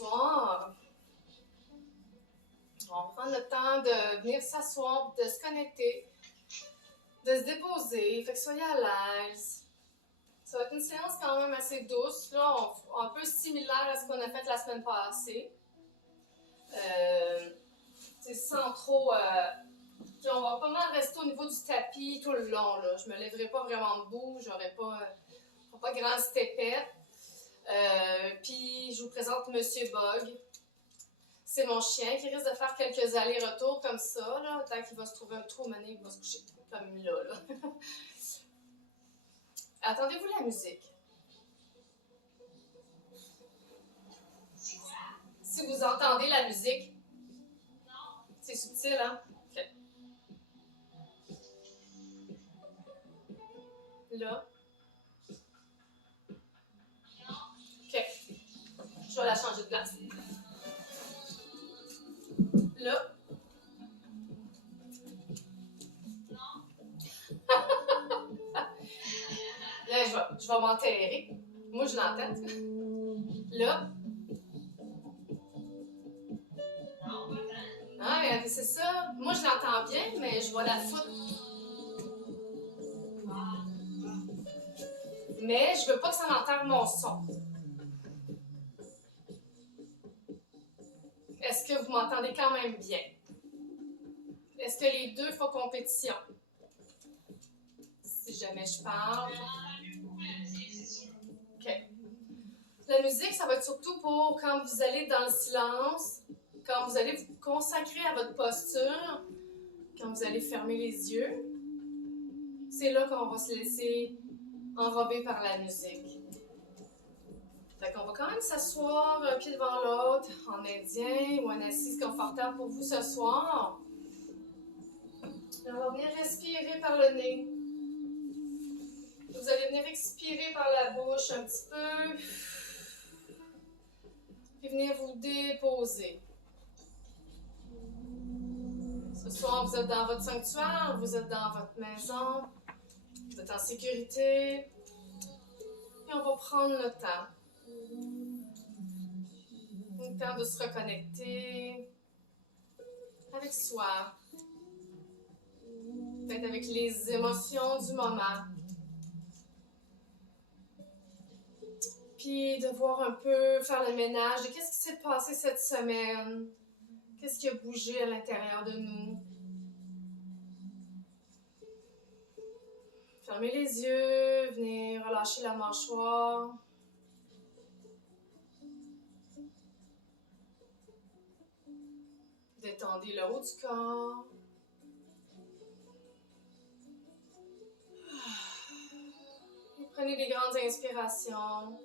s'asseoir. On va prendre le temps de venir s'asseoir, de se connecter, de se déposer, fait que soyez à l'aise. Ça va être une séance quand même assez douce, là, un peu similaire à ce qu'on a fait la semaine passée. Sans trop... on va pas mal rester au niveau du tapis tout le long, là. Je me lèverai pas vraiment debout, j'aurai pas grand stépette. Puis je vous présente Monsieur Bug. C'est mon chien qui risque de faire quelques allers-retours comme ça, là, tant qu'il va se trouver un trou, mané, il va se coucher comme là. Attendez-vous la musique. Si vous entendez la musique, c'est subtil, hein? OK. Là. OK. Je vais la changer de place. Là. Là, je vais m'enterrer. Moi, je l'entends. Là. Ah, c'est ça. Moi, je l'entends bien, mais je vais la foutre. Mais je veux pas que ça m'enterre mon son. Est-ce que vous m'entendez quand même bien? Est-ce que les deux font compétition? Si jamais je parle. OK. La musique, ça va être surtout pour quand vous allez dans le silence, quand vous allez vous consacrer à votre posture, quand vous allez fermer les yeux. C'est là qu'on va se laisser enrober par la musique. Fait qu'on va quand même s'asseoir un pied devant l'autre, en indien ou en assise confortable pour vous ce soir. Et on va venir respirer par le nez. Vous allez venir expirer par la bouche un petit peu. Puis venir vous déposer. Ce soir, vous êtes dans votre sanctuaire, vous êtes dans votre maison, vous êtes en sécurité. Et on va prendre le temps. Le temps de se reconnecter avec soi. Peut-être avec les émotions du moment. Puis de voir un peu, faire le ménage de qu'est-ce qui s'est passé cette semaine. Qu'est-ce qui a bougé à l'intérieur de nous. Fermez les yeux, venez relâcher la mâchoire. Détendez le haut du corps. Et prenez des grandes inspirations.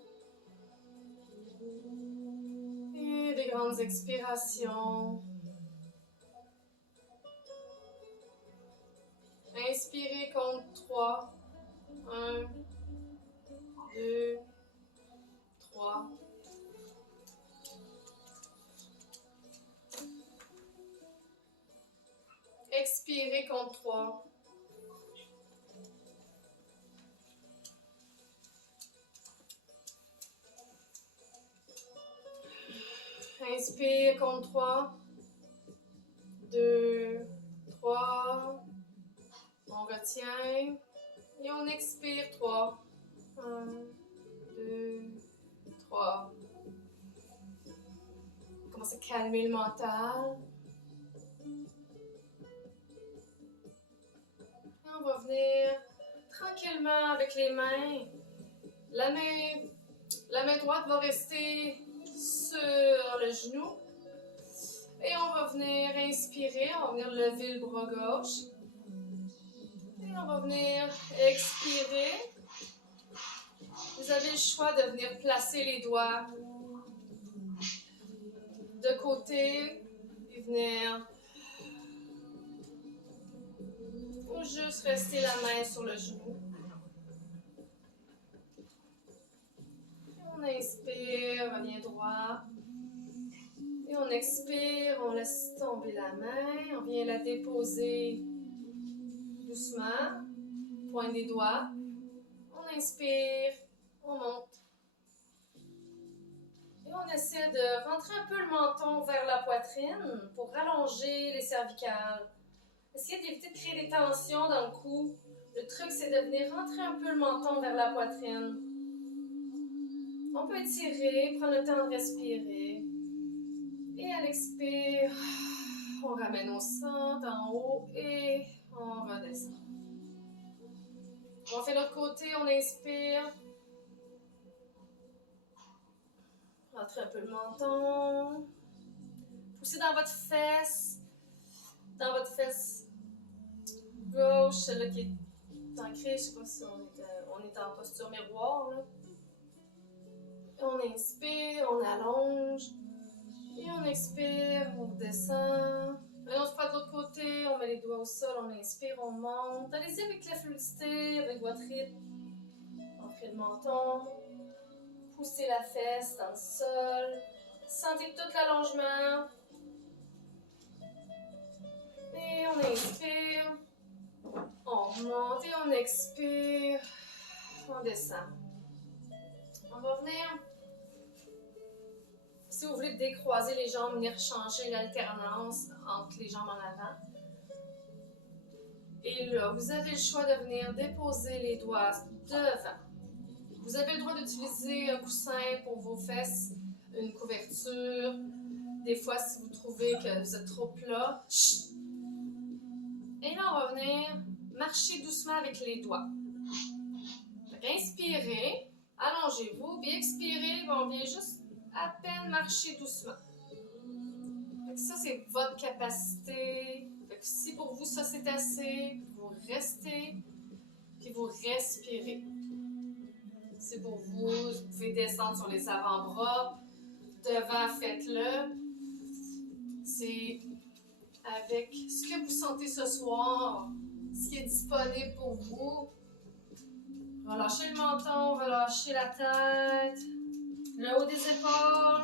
Et des grandes expirations. Inspirez, compte 3. 1, 2, 3. Expirez, compte 3. Inspire, compte 3. 2, 3. On retient. Et on expire 3. 1, 2, 3. On commence à calmer le mental. Et on va venir tranquillement avec les mains. La main droite va rester sur le genou. Et on va venir inspirer, on va venir lever le bras gauche. Et on va venir expirer. Vous avez le choix de venir placer les doigts de côté et venir ou juste rester la main sur le genou. On inspire, revient droit. Et on expire, on laisse tomber la main. On vient la déposer doucement. Pointe des doigts. On inspire, on monte. Et on essaie de rentrer un peu le menton vers la poitrine pour rallonger les cervicales. Essayez d'éviter de créer des tensions dans le cou. Le truc, c'est de venir rentrer un peu le menton vers la poitrine. On peut étirer, prendre le temps de respirer. Et à l'expire, on ramène au centre, en haut, et on redescend. On fait l'autre côté, on inspire. Rentrez un peu le menton. Poussez dans votre fesse. Dans votre fesse gauche, celle-là qui est ancrée. Je ne sais pas si on est en posture miroir. Là. On inspire, on allonge. Et on expire, on descend. Allez, on se passe de l'autre côté, on met les doigts au sol, on inspire, on monte. Allez-y avec la fluidité, avec votre rythme. Entrez le menton. Poussez la fesse dans le sol. Sentez tout l'allongement. Et on inspire. On remonte et on expire. On descend. On va venir. Si vous voulez décroiser les jambes, venir changer l'alternance entre les jambes en avant. Et là, vous avez le choix de venir déposer les doigts devant. Vous avez le droit d'utiliser un coussin pour vos fesses, une couverture. Des fois, si vous trouvez que vous êtes trop plat, chut. Et là, on va venir marcher doucement avec les doigts. Inspirez, allongez-vous, puis expirez, on vient juste à peine marcher doucement. Ça, c'est votre capacité. Si pour vous, ça, c'est assez, vous restez, puis vous respirez. Si pour vous, vous pouvez descendre sur les avant-bras. Devant, faites-le. C'est avec ce que vous sentez ce soir, ce qui est disponible pour vous. Relâchez le menton, relâchez la tête, le haut des épaules.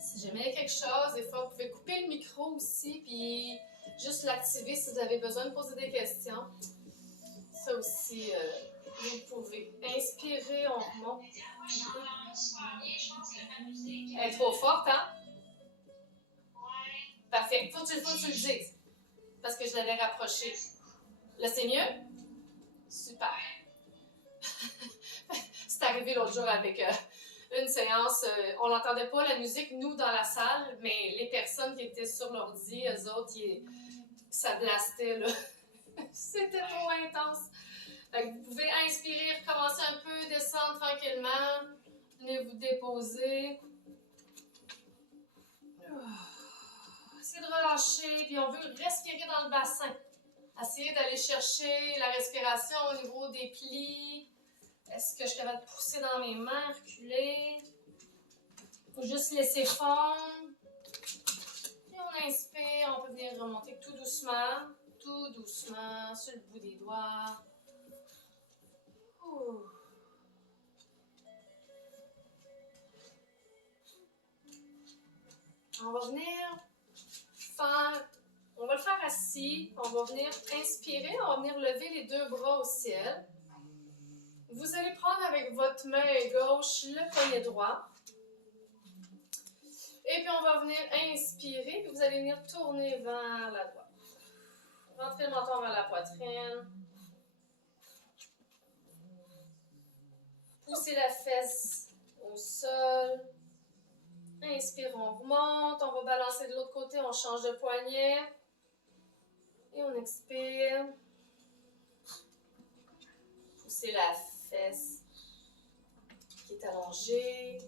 Si jamais il y a quelque chose, des fois, vous pouvez couper le micro aussi, puis juste l'activer si vous avez besoin de poser des questions. Ça aussi, vous pouvez. Inspirez, on remonte. Elle est trop forte, hein? Parfait. Faut que tu le dises. Parce que je l'avais rapproché. Là, c'est mieux? Super. C'est arrivé l'autre jour avec une séance. On n'entendait pas la musique, nous, dans la salle, mais les personnes qui étaient sur l'ordi, eux autres, ça blastait, là. C'était trop intense. Donc, vous pouvez inspirer, recommencer un peu, descendre tranquillement. Venez vous déposer. Essayez de relâcher, puis on veut respirer dans le bassin. Essayez d'aller chercher la respiration au niveau des plis. Est-ce que je suis capable de pousser dans mes mains, reculer? Il faut juste laisser fondre. Puis on inspire, on peut venir remonter tout doucement sur le bout des doigts. Ouh. On va venir on va le faire assis. On va venir inspirer, on va venir lever les deux bras au ciel. Vous allez prendre avec votre main gauche le poignet droit. Et puis on va venir inspirer, puis vous allez venir tourner vers la droite. Rentrez le menton vers la poitrine. Poussez la fesse au sol. Inspire, on remonte. On va balancer de l'autre côté, on change de poignet. Et on expire. Poussez la fesse qui est allongée.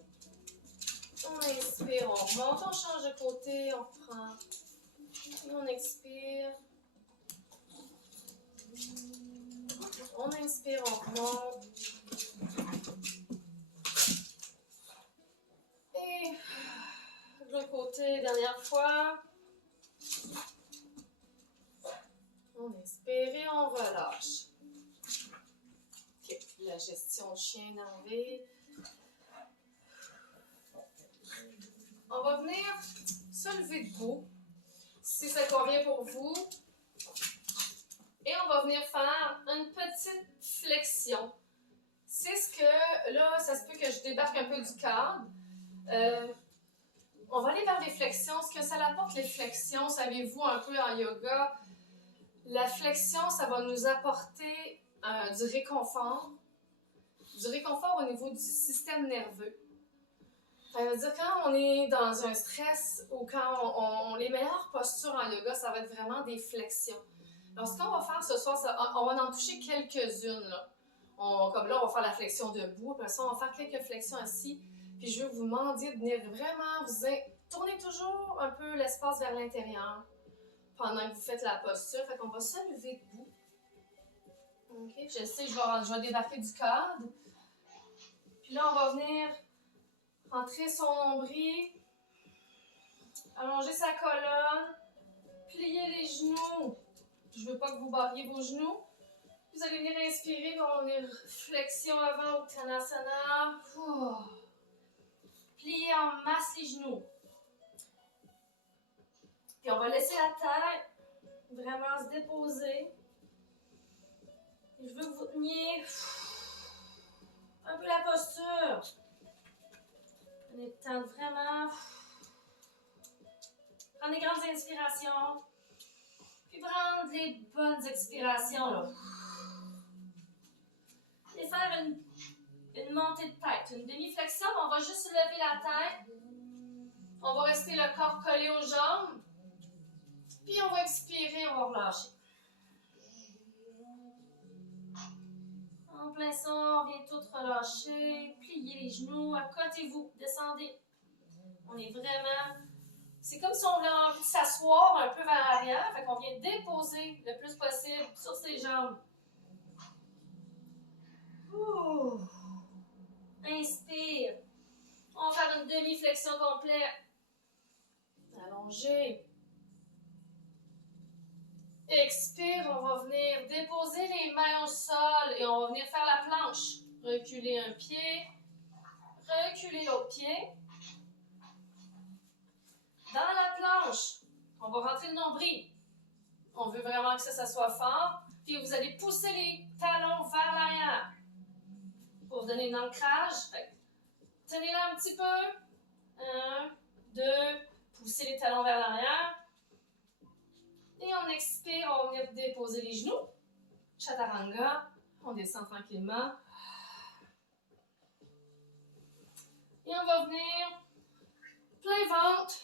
On inspire, on remonte, on change de côté, on reprend. Et on expire. On inspire, on remonte. Et de l'autre côté, dernière fois. On inspire et on relâche. Ok, la gestion chien enlevé. On va venir se lever debout. Si ça convient pour vous, Et on va venir faire une petite flexion. C'est ce que, là, ça se peut que je débarque un peu du cadre. On va aller vers les flexions. Ce que ça apporte, les flexions, savez-vous, un peu en yoga, la flexion, ça va nous apporter du réconfort au niveau du système nerveux. Ça veut dire quand on est dans un stress ou quand les meilleures postures en yoga, ça va être vraiment des flexions. Alors, ce qu'on va faire ce soir, on va en toucher quelques-unes. Comme là, on va faire la flexion debout. Après ça, on va faire quelques flexions assis. Puis je vais vous demander de venir vraiment tourner toujours un peu l'espace vers l'intérieur pendant que vous faites la posture. Fait qu'on va se lever debout. OK? Je sais, je vais débarquer du cadre. Puis là, on va venir rentrer son nombril, allonger sa colonne, plier les genoux. Je veux pas que vous barriez vos genoux. Vous allez venir inspirer, on va venir flexion avant, Uttanasana. Plier en masse les genoux. Puis on va laisser la tête vraiment se déposer. Et je veux que vous teniez un peu la posture. Prenez le temps de vraiment prendre des grandes inspirations. Puis prendre les bonnes expirations. Là. Et faire une montée de tête. Une demi-flexion, on va juste lever la tête. On va rester le corps collé aux jambes. Puis on va expirer, on va relâcher. En plein son, on vient tout relâcher. Pliez les genoux, accotez-vous, descendez. On est vraiment... C'est comme si on avait envie de s'asseoir un peu vers l'arrière. Fait qu'on vient déposer le plus possible sur ses jambes. Ouh. Inspire. On va faire une demi-flexion complète. Allongez. Expire, on va venir déposer les mains au sol et on va venir faire la planche. Reculer un pied, reculer l'autre pied. Dans la planche, on va rentrer le nombril. On veut vraiment que ça soit fort. Puis vous allez pousser les talons vers l'arrière. Pour vous donner un ancrage. Tenez-la un petit peu. 1, 2, poussez les talons vers l'arrière. Et on expire, on va venir déposer les genoux. Chaturanga. On descend tranquillement. Et on va venir plein ventre.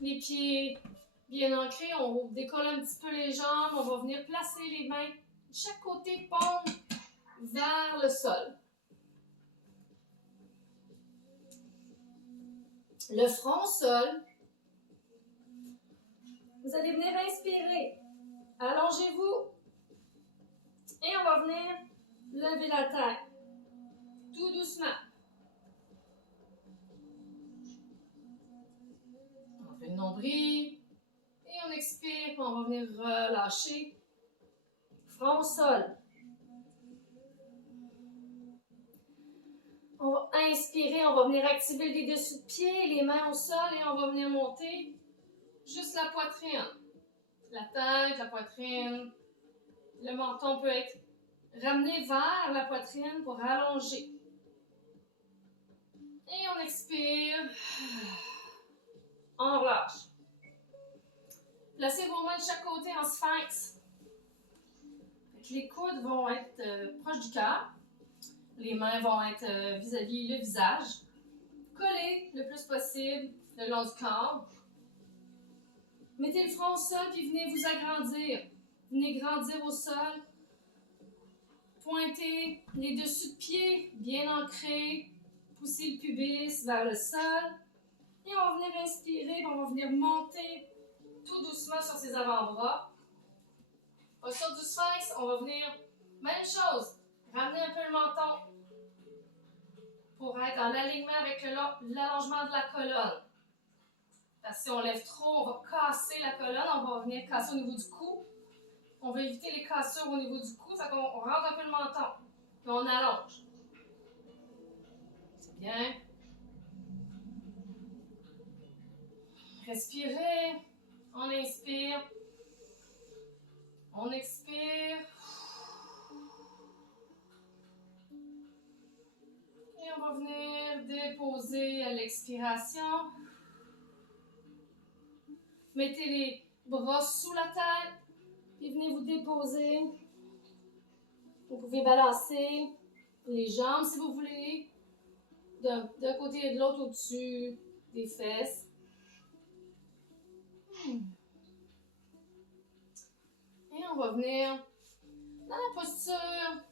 Les pieds bien ancrés. On décolle un petit peu les jambes. On va venir placer les mains de chaque côté, paume vers le sol. Le front au sol. Vous allez venir inspirer. Allongez-vous. Et on va venir lever la tête. Tout doucement. On fait le nombril. Et on expire. On va venir relâcher. Front au sol. On va inspirer. On va venir activer les dessous de pied, les mains au sol. Et on va venir monter juste la poitrine. La tête, la poitrine. Le menton peut être ramené vers la poitrine pour allonger. Et on expire. On relâche. Placez vos mains de chaque côté en sphinx. Les coudes vont être proches du cœur. Les mains vont être vis-à-vis le visage. Collez le plus possible le long du corps. Mettez le front au sol puis venez vous agrandir. Venez grandir au sol. Pointez les dessous de pied bien ancrés. Poussez le pubis vers le sol. Et on va venir inspirer, on va venir monter tout doucement sur ses avant-bras. Posture du sphinx, on va venir, même chose, ramener un peu le menton pour être en alignement avec l'allongement de la colonne. Parce que si on lève trop, on va casser la colonne, on va venir casser au niveau du cou. On va éviter les cassures au niveau du cou, fait qu'on rentre un peu le menton, puis on allonge. C'est bien. Respirez, on inspire. On expire. Et on va venir déposer à l'expiration. Mettez les bras sous la tête. Puis venez vous déposer. Vous pouvez balancer les jambes si vous voulez. D'un côté et de l'autre au-dessus des fesses. Et on va venir dans la posture.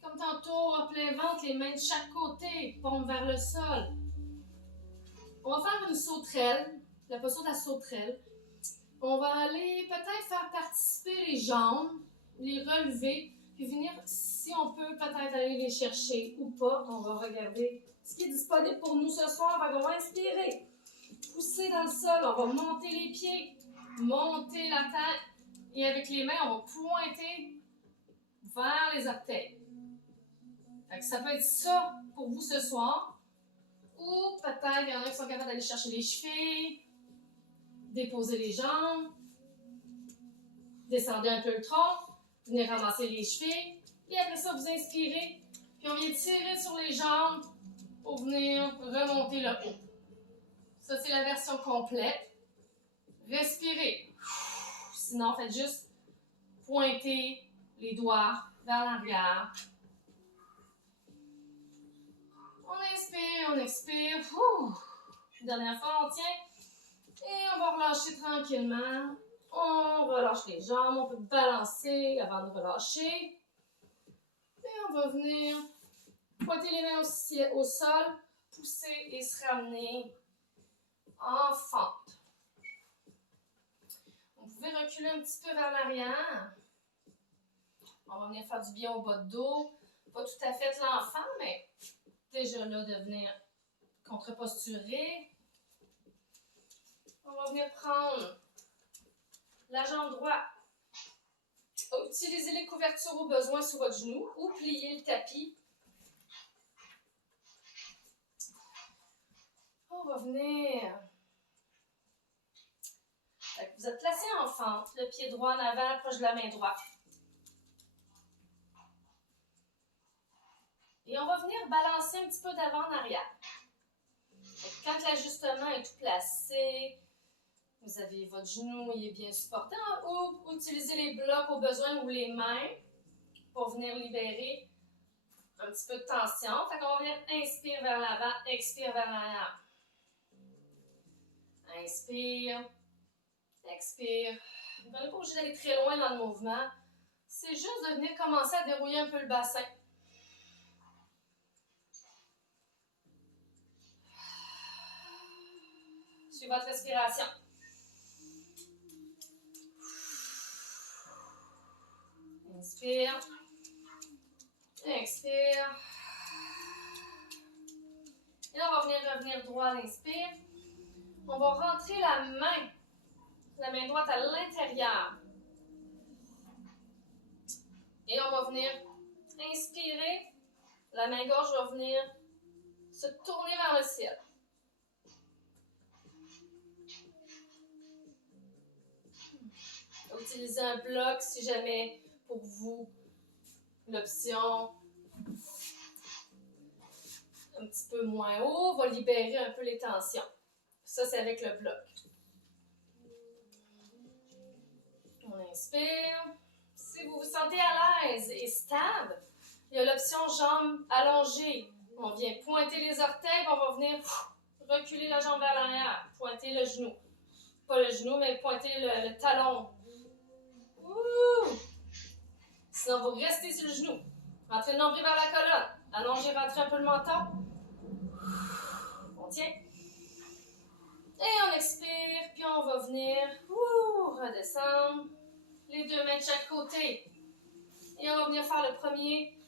Comme tantôt, à plein ventre, les mains de chaque côté, pompe vers le sol. On va faire une sauterelle, la posture de la sauterelle. On va aller peut-être faire participer les jambes, les relever, puis venir, si on peut peut-être aller les chercher ou pas. On va regarder ce qui est disponible pour nous ce soir. On va inspirer, pousser dans le sol, on va monter les pieds, monter la tête. Et avec les mains, on va pointer vers les orteils. Fait que ça peut être ça pour vous ce soir. Ou peut-être il y en a qui sont capables d'aller chercher les chevilles, déposer les jambes, descendez un peu le tronc, venez ramasser les chevilles. Et après ça, vous inspirez. Puis on vient tirer sur les jambes pour venir remonter le haut. Ça, c'est la version complète. Respirez. Sinon, faites juste pointer les doigts vers l'arrière. On inspire, on expire. Dernière fois, on tient. Et on va relâcher tranquillement. On relâche les jambes. On peut balancer avant de relâcher. Et on va venir pointer les mains au sol, pousser et se ramener en fente. Vous pouvez reculer un petit peu vers l'arrière. On va venir faire du bien au bas de dos. Pas tout à fait l'enfant, mais déjà là de venir contre-posturer. On va venir prendre la jambe droite. Utilisez les couvertures au besoin sous votre genou ou pliez le tapis. On va venir. Vous êtes placé en fente, le pied droit en avant, proche de la main droite. Et on va venir balancer un petit peu d'avant en arrière. Quand l'ajustement est tout placé, vous avez votre genou, il est bien supporté, ou utilisez les blocs au besoin ou les mains pour venir libérer un petit peu de tension. Fait qu'on va venir inspire vers l'avant, expire vers l'arrière. Inspire, expire. Vous n'êtes pas obligé d'aller très loin dans le mouvement. C'est juste de venir commencer à dérouiller un peu le bassin. Suivez votre respiration. Inspire. Expire. Et là, on va venir revenir droit à l'inspire. On va rentrer la main droite à l'intérieur. Et on va venir inspirer. La main gauche va venir se tourner vers le ciel. Utilisez un bloc si jamais pour vous l'option un petit peu moins haut va libérer un peu les tensions. Ça, c'est avec le bloc. On inspire. Si vous vous sentez à l'aise et stable, il y a l'option jambes allongées. On vient pointer les orteils, on va venir reculer la jambe vers l'arrière, pointer le genou. Pas le genou, mais pointer le talon. Ouh! Sinon, vous restez sur le genou. Rentrez le nombril vers la colonne. Allongez, rentrez un peu le menton. On tient. Et on expire, puis on va venir redescendre. Les deux mains de chaque côté. Et on va venir faire le premier.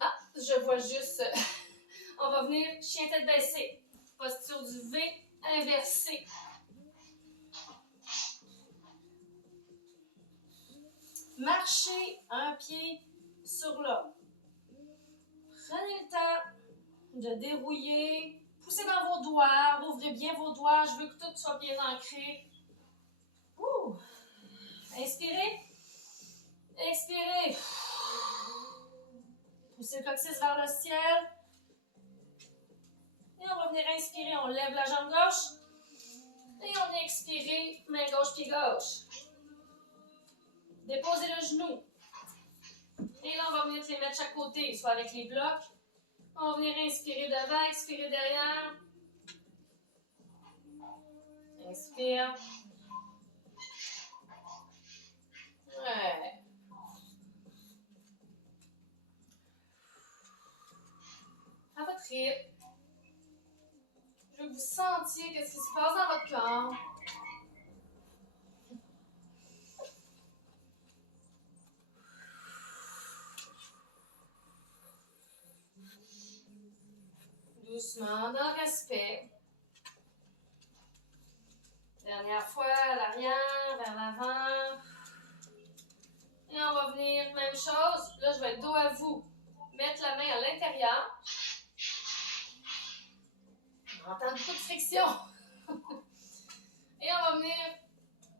Ah, je vois juste. On va venir chien tête baissée. Posture du V inversée. Marchez un pied sur l'autre. Prenez le temps de dérouiller. Poussez dans vos doigts. Ouvrez bien vos doigts. Je veux que tout soit bien ancré. Inspirez. Expirez. Poussez le coccyx vers le ciel. Et on va venir inspirer. On lève la jambe gauche. Et on vient expirer, main gauche, pied gauche. Déposez le genou. Et là, on va venir les mettre chaque côté, soit avec les blocs. On va venir inspirer devant, expirer derrière. Inspire. Ouais. À votre rythme. Je veux que vous sentiez qu'est-ce qui se passe dans votre corps. Doucement, dans le respect. Dernière fois, à l'arrière, vers l'avant. Et on va venir, même chose. Là, je vais être dos à vous. Mettre la main à l'intérieur. On entend beaucoup de friction. Et on va venir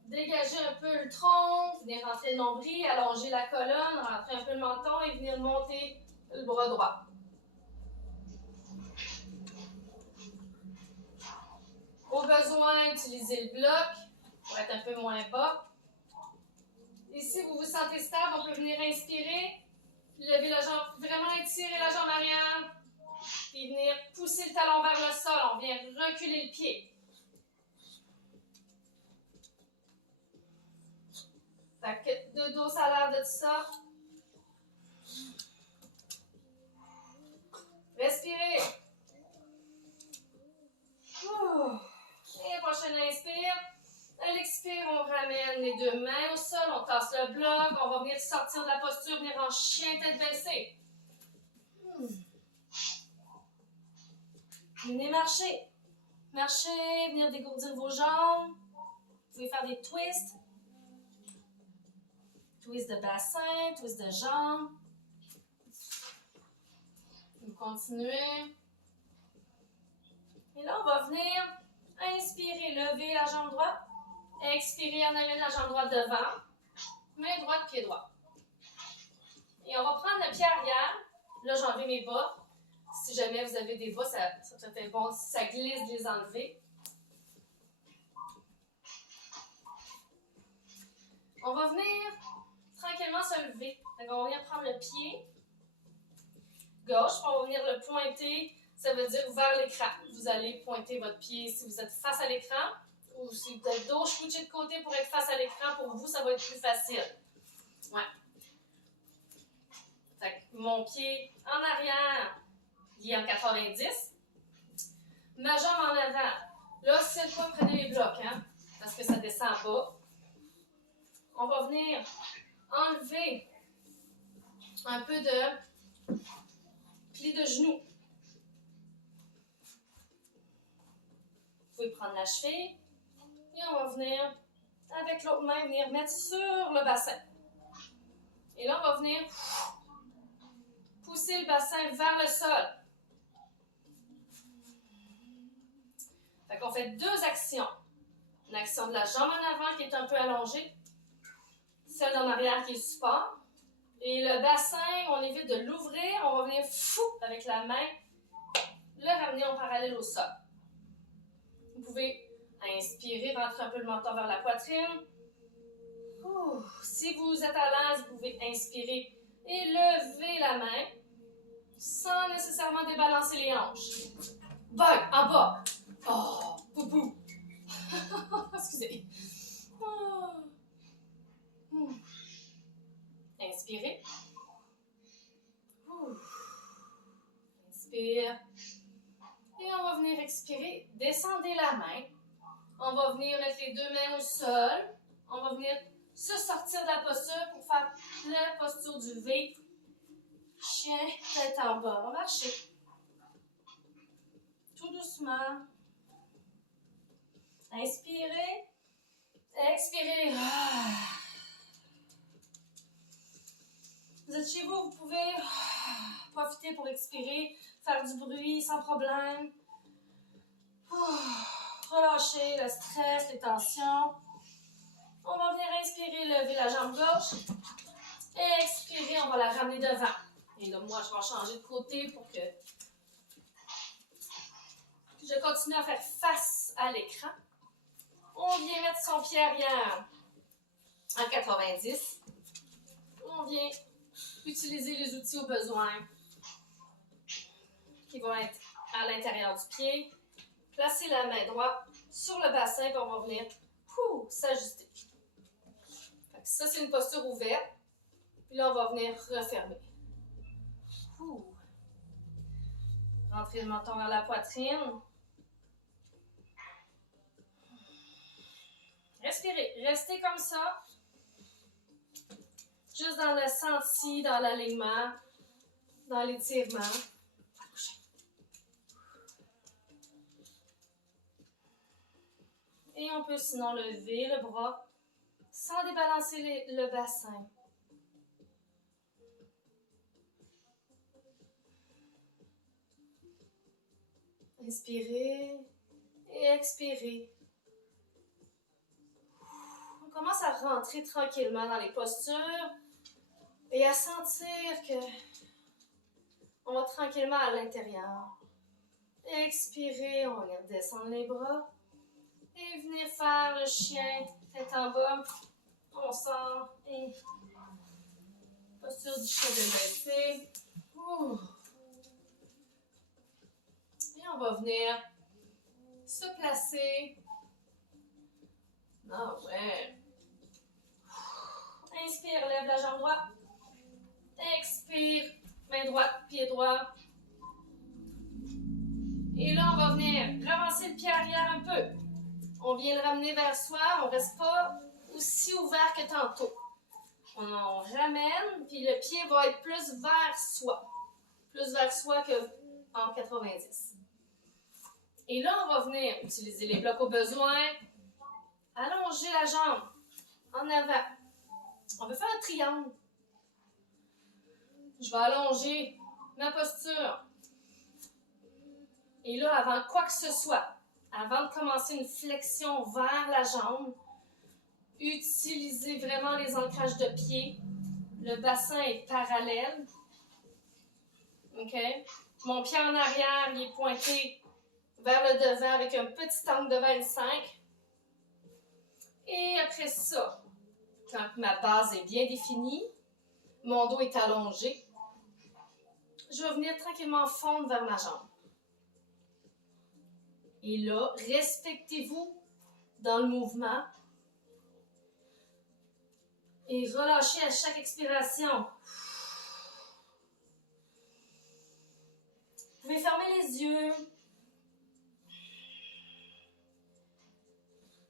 dégager un peu le tronc, venir rentrer le nombril, allonger la colonne, rentrer un peu le menton et venir monter le bras droit. Au besoin, utilisez le bloc pour être un peu moins bas. Et si vous vous sentez stable, on peut venir inspirer, lever la jambe, vraiment étirer la jambe arrière, puis venir pousser le talon vers le sol. On vient reculer le pied. Fait que de dos, ça a l'air de ça. Respirez. Et prochaine inspire. À l'expire, on ramène les deux mains au sol, on tasse le bloc, on va venir sortir de la posture, venir en chien tête baissée. Venez marcher. Marchez, venir dégourdir vos jambes. Vous pouvez faire des twists. Twist de bassin, twist de jambes. Vous continuez. Et là, on va venir inspirer, lever la jambe droite. Expirer, on amène la jambe droite devant. Main droite, pied droit. Et on va prendre le pied arrière. Là, j'ai enlevé mes bas. Si jamais vous avez des bas, ça fait bon. Si ça glisse, de les enlever. On va venir tranquillement se lever. Donc, on va venir prendre le pied gauche. On va venir le pointer. Ça veut dire vers l'écran. Vous allez pointer votre pied si vous êtes face à l'écran. Ou si vous êtes dos, switcher de côté pour être face à l'écran, pour vous, ça va être plus facile. Ouais. Fait que mon pied en arrière, il est en 90. Ma jambe en avant. Là, cette fois, prenez les blocs, hein, parce que ça descend en bas. On va venir enlever un peu de pli de genou. Vous pouvez prendre la cheville. Et on va venir, avec l'autre main, venir mettre sur le bassin. Et là, on va venir pousser le bassin vers le sol. Fait qu'on fait deux actions. Une action de la jambe en avant qui est un peu allongée. Celle d'en arrière qui est support. Et le bassin, on évite de l'ouvrir. On va venir avec la main, le ramener en parallèle au sol. Vous pouvez inspirer, rentrer un peu le menton vers la poitrine. Si vous êtes à l'aise, vous pouvez inspirer et lever la main sans nécessairement débalancer les hanches. Bug, en bas. Oh, poupou. Excusez. Inspirez. Inspire. Et on va venir expirer. Descendez la main. On va venir mettre les deux mains au sol. On va venir se sortir de la posture pour faire la posture du V. Chien, tête en bas. On va marcher. Tout doucement. Inspirez. Expirez. Vous êtes chez vous, vous pouvez profiter pour expirer, faire du bruit sans problème. Relâchez le stress, les tensions. On va venir inspirer. Inspirez, levez la jambe gauche. Expirez, on va la ramener devant. Et là, moi, je vais changer de côté pour que je continue à faire face à l'écran. On vient mettre son pied arrière en 90. On vient utiliser les outils au besoin qui vont être à l'intérieur du pied. Placer la main droite sur le bassin, puis on va venir s'ajuster. Ça, c'est une posture ouverte. Puis là, on va venir refermer. Rentrez le menton vers la poitrine. Respirez. Restez comme ça. Juste dans le senti, dans l'alignement, dans l'étirement. Et on peut sinon lever le bras sans débalancer le bassin. Inspirez et expirez. On commence à rentrer tranquillement dans les postures et à sentir que on va tranquillement à l'intérieur. Expirez, on va venir descendre les bras et venir faire le chien tête en bas. On sort et posture du chien développé. Et on va venir se placer. Ah ouais. Inspire, lève la jambe droite. Expire, main droite, pied droit. Et là, on va venir ravancer le pied arrière un peu. On vient le ramener vers soi. On ne reste pas aussi ouvert que tantôt. On ramène, puis le pied va être plus vers soi. Plus vers soi qu'en 90. Et là, on va venir utiliser les blocs au besoin. Allonger la jambe en avant. On veut faire un triangle. Je vais allonger ma posture. Et là, avant quoi que ce soit, avant de commencer une flexion vers la jambe, utilisez vraiment les ancrages de pied. Le bassin est parallèle. OK? Mon pied en arrière, il est pointé vers le devant avec un petit angle de 25. Et après ça, quand ma base est bien définie, mon dos est allongé, je vais venir tranquillement fondre vers ma jambe. Et là, respectez-vous dans le mouvement et relâchez à chaque expiration. Vous pouvez fermer les yeux.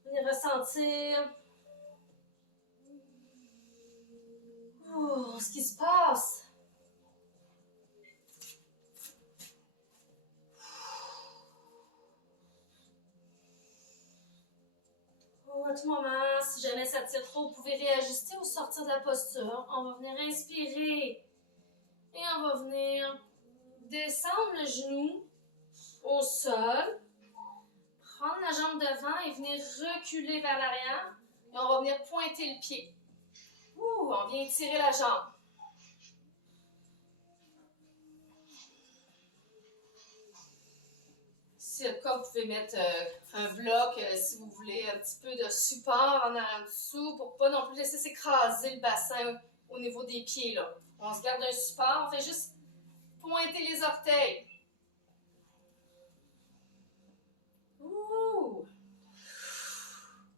Venez ressentir ce qui se passe. À tout moment, si jamais ça tire trop, vous pouvez réajuster ou sortir de la posture. On va venir inspirer et on va venir descendre le genou au sol, prendre la jambe devant et venir reculer vers l'arrière. Et on va venir pointer le pied. On vient étirer la jambe. Si le cas, vous pouvez mettre un bloc, si vous voulez, un petit peu de support en arrière dessous pour pas non plus laisser s'écraser le bassin au niveau des pieds. Là. On se garde un support, on fait juste pointer les orteils.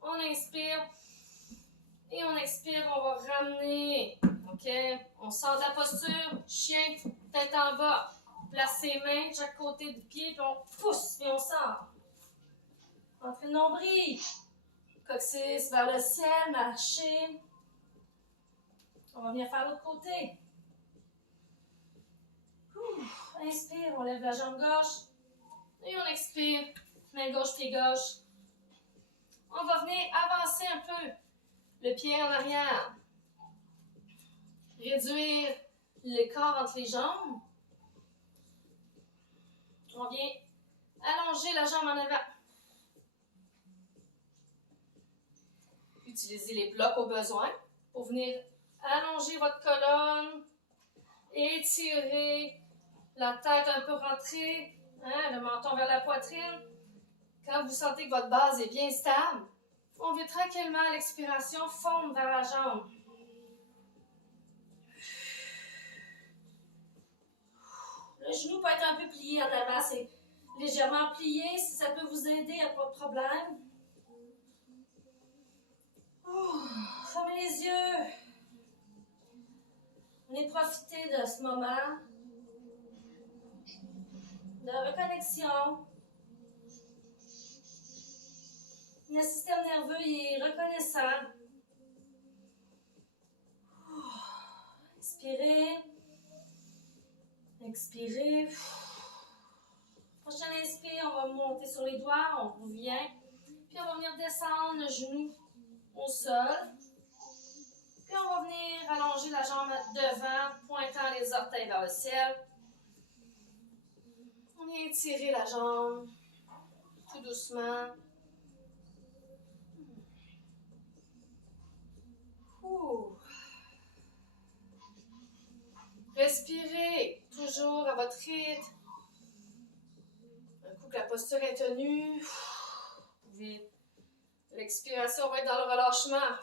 On inspire et on expire, on va ramener. OK? On sort de la posture, chien, tête en bas. Place ses mains de chaque côté du pied, puis on pousse, et on sort. Entrez le nombril. Coccyx vers le ciel, marcher. On va venir faire l'autre côté. Inspire, on lève la jambe gauche. Et on expire, main gauche, pied gauche. On va venir avancer un peu le pied en arrière. Réduire l'écart entre les jambes. On vient allonger la jambe en avant. utilisez les blocs au besoin pour venir allonger votre colonne, étirer la tête un peu rentrée, hein, le menton vers la poitrine. Quand vous sentez que votre base est bien stable, on vient tranquillement à l'expiration fondre vers la jambe. Le genou peut être un peu plié en avant, c'est légèrement plié si ça peut vous aider, il n'y a pas de problème. Fermez les yeux. Venez profiter de ce moment de reconnexion. Le système nerveux il est reconnaissant. Inspirez. Expirez. Prochain inspire, on va monter sur les doigts, on revient. Puis on va venir descendre le genou au sol. Puis on va venir allonger la jambe devant, pointant les orteils vers le ciel. On vient étirer la jambe tout doucement. Respirez toujours à votre rythme. Un coup que la posture est tenue, l'expiration va être dans le relâchement.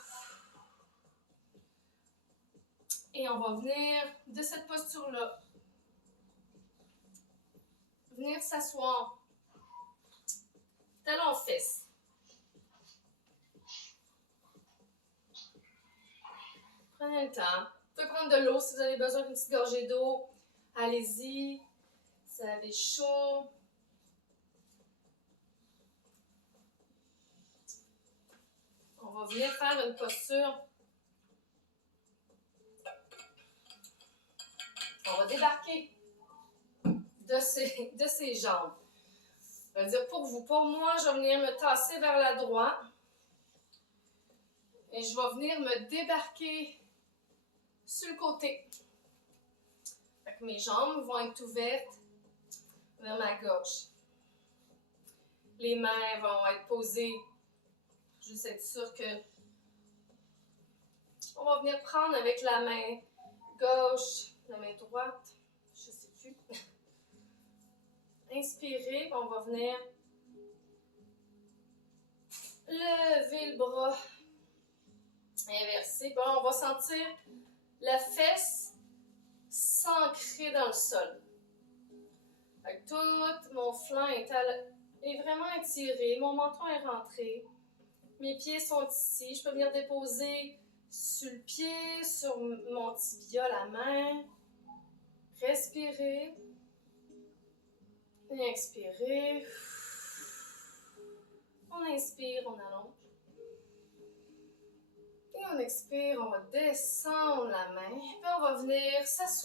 Et on va venir de cette posture-là, venir s'asseoir, talons fesses. Prenez le temps. Vous pouvez prendre de l'eau si vous avez besoin d'une petite gorgée d'eau. Allez-y. Si vous avez chaud. On va venir faire une posture. On va débarquer de ses jambes. Ça veut dire pour vous. Pour moi, je vais venir me tasser vers la droite. Et je vais venir me débarquer sur le côté. Fait que mes jambes vont être ouvertes vers ma gauche. Les mains vont être posées. Juste être sûr que on va venir prendre avec la main gauche, la main droite, je sais plus. Inspirez, on va venir lever le bras inversé. Bon, on va sentir la fesse s'ancrer dans le sol. Fait que tout mon flanc est vraiment étiré, mon menton est rentré, mes pieds sont ici. Je peux venir déposer sur le pied, sur mon tibia, la main. Respirez. Et expirez. On inspire, on allonge. Et on expire, on va descendre la main. Puis on va venir s'asseoir.